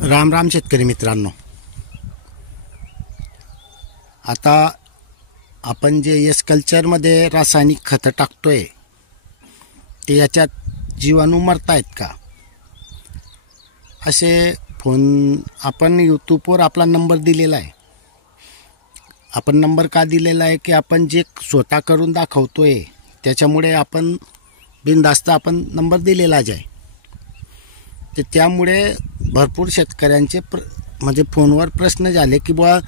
राम राम शेतकरी मित्रांनो, आता आपण जे एस कल्चरमध्ये रासायनिक खतं टाकतोय ते याच्यात जीवाणू मरतायत का असे फोन आपण यूट्यूबवर आपला नंबर दिलेला आहे. आपण नंबर का दिलेला आहे की आपण जे स्वतः करून दाखवतोय त्याच्यामुळे आपण बिनधास्त आपण नंबर दिलेलाच आहे. तर त्यामुळे भरपूर शेतकऱ्यांचे म्हणजे फोनवर प्रश्न झाले की बुवा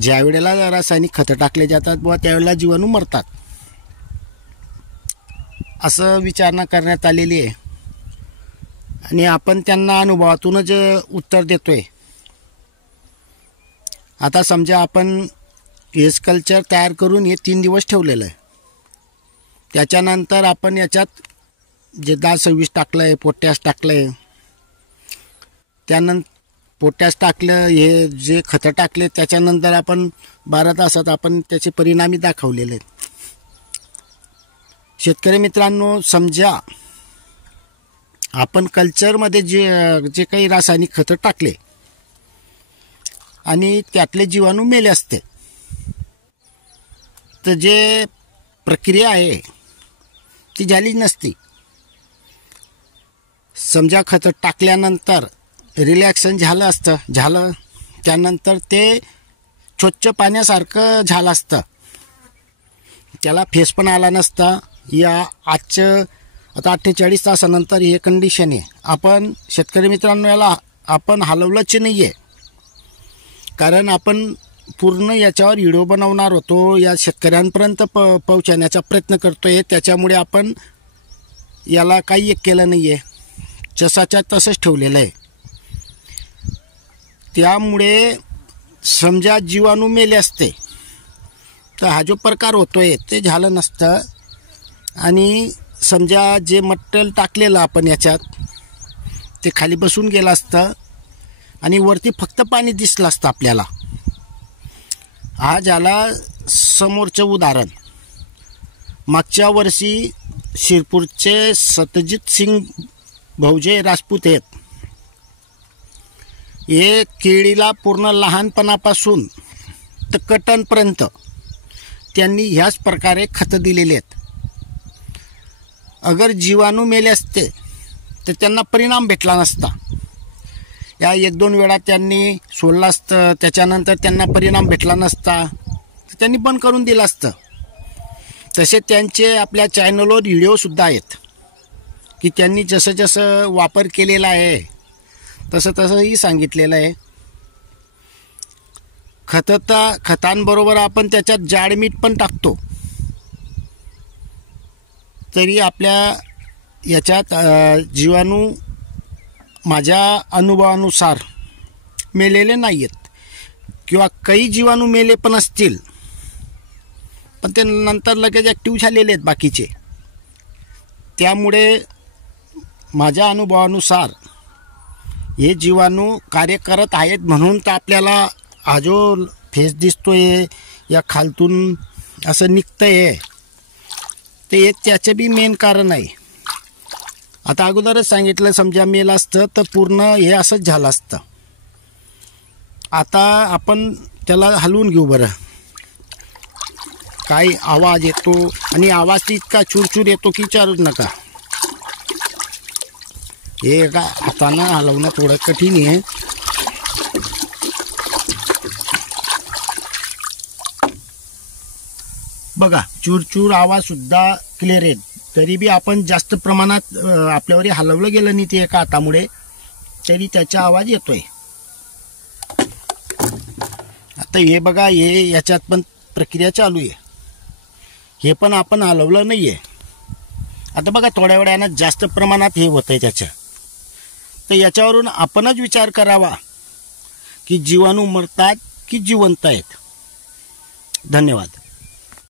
ज्या वेळेला रासायनिक खतं टाकले जातात बुवा त्यावेळेला जीवाणू मरतात असं विचारणा करण्यात आलेली आहे आणि आपण त्यांना अनुभवातूनच उत्तर देतोय. आता समजा आपण एस कल्चर तयार करून हे 3 दिवस ठेवलेलं आहे. त्याच्यानंतर आपण याच्यात जे 10-26 टाकलं आहे, पोटॅश टाकलं आहे, त्यानंतर पोटॅश टाकलं, हे जे खतं टाकले त्याच्यानंतर आपण 12 तासात आपण त्याचे परिणामी दाखवलेले आहेत. शेतकरी मित्रांनो, समजा आपण कल्चरमध्ये जे काही रासायनिक खतं टाकले आणि त्यातले जीवाणू मेले असते तर जे प्रक्रिया आहे ती झालीच नसती. समजा खतं टाकल्यानंतर रिलॅक्सन झालं त्यानंतर ते स्वच्छ पाण्यासारखं झालं असतं, त्याला फेस पण आला नसता. या आजचं आता 48 तासानंतर हे कंडिशन आहे. आपण शेतकरी मित्रांनो याला आपण हलवलंच नाही आहे, कारण आपण पूर्ण याच्यावर व्हिडिओ बनवणार होतो, या शेतकऱ्यांपर्यंत पोहोचवण्याचा प्रयत्न करतोय. त्याच्यामुळे आपण याला काही एक केलं नाही आहे, जसाच्या तसंच ठेवलेलं आहे. त्यामुळे समजा जीवाणू मेले असते तर हा जो प्रकार होतोय ते झालं नसतं आणि समजा जे मटेरियल टाकलेलं आपण याच्यात ते खाली बसून गेलं असतं आणि वरती फक्त पाणी दिसलं असतं आपल्याला. हा झाला समोरचं उदाहरण. मागच्या वर्षी शिरपूरचे सत्यजित सिंग भाऊजे राजपूत आहेत. हे केळीला पूर्ण लहानपणापासून तर कटनपर्यंत त्यांनी ह्याच प्रकारे खतं दिलेली आहेत. अगर जीवाणू मेले असते तर त्यांना परिणाम भेटला नसता. या 1-2 वेळा त्यांनी सोडलं असतं, त्याच्यानंतर त्यांना परिणाम भेटला नसता तर त्यांनी बंद करून दिलं असतं. तसे त्यांचे आपल्या चॅनलवर व्हिडिओसुद्धा आहेत की त्यांनी जसं जसं वापर केलेला आहे तसं तसंही सांगितलेलं आहे. खतांबरोबर आपण त्याच्यात जाड मीठ पण टाकतो तरी आपल्या याच्यात जीवाणू माझ्या अनुभवानुसार मेलेले नाही आहेत, किंवा काही जीवाणू मेले पण असतील पण ते नंतर लगेच ॲक्टिव्ह झालेले आहेत बाकीचे. त्यामुळे माझ्या अनुभवानुसार हे जीवाणू कार्य करत आहेत म्हणून तर आपल्याला हा जो फेस दिसतोय या खालतून असं निघतंय ते त्याचं बी मेन कारण आहे. आता अगोदरच सांगितलं, समजा मेल असतं तर पूर्ण हे असंच झालं असतं. आता आपण त्याला हलवून घेऊ बरं. काय आवाज येतो आणि आवाज इतका चुरचूर येतो की विचारूच नका. हे का हातानं हलवणं थोडं कठीण आहे. बघा, चूरचूर आवाज सुद्धा क्लिअर आहे. तरी बी आपण जास्त प्रमाणात आपल्यावर हलवलं गेलं नाही ते एका हातामुळे तरी त्याचा आवाज येतोय. आता हे बघा, हे याच्यात पण प्रक्रिया चालू आहे, हे पण आपण हलवलं नाही आहे. आता बघा, थोड्या वेळानं जास्त प्रमाणात हे होतंय त्याचं. तर याच्यावरून आपणच विचार करावा की जीवाणू मरतात की जिवंत आहेत. धन्यवाद.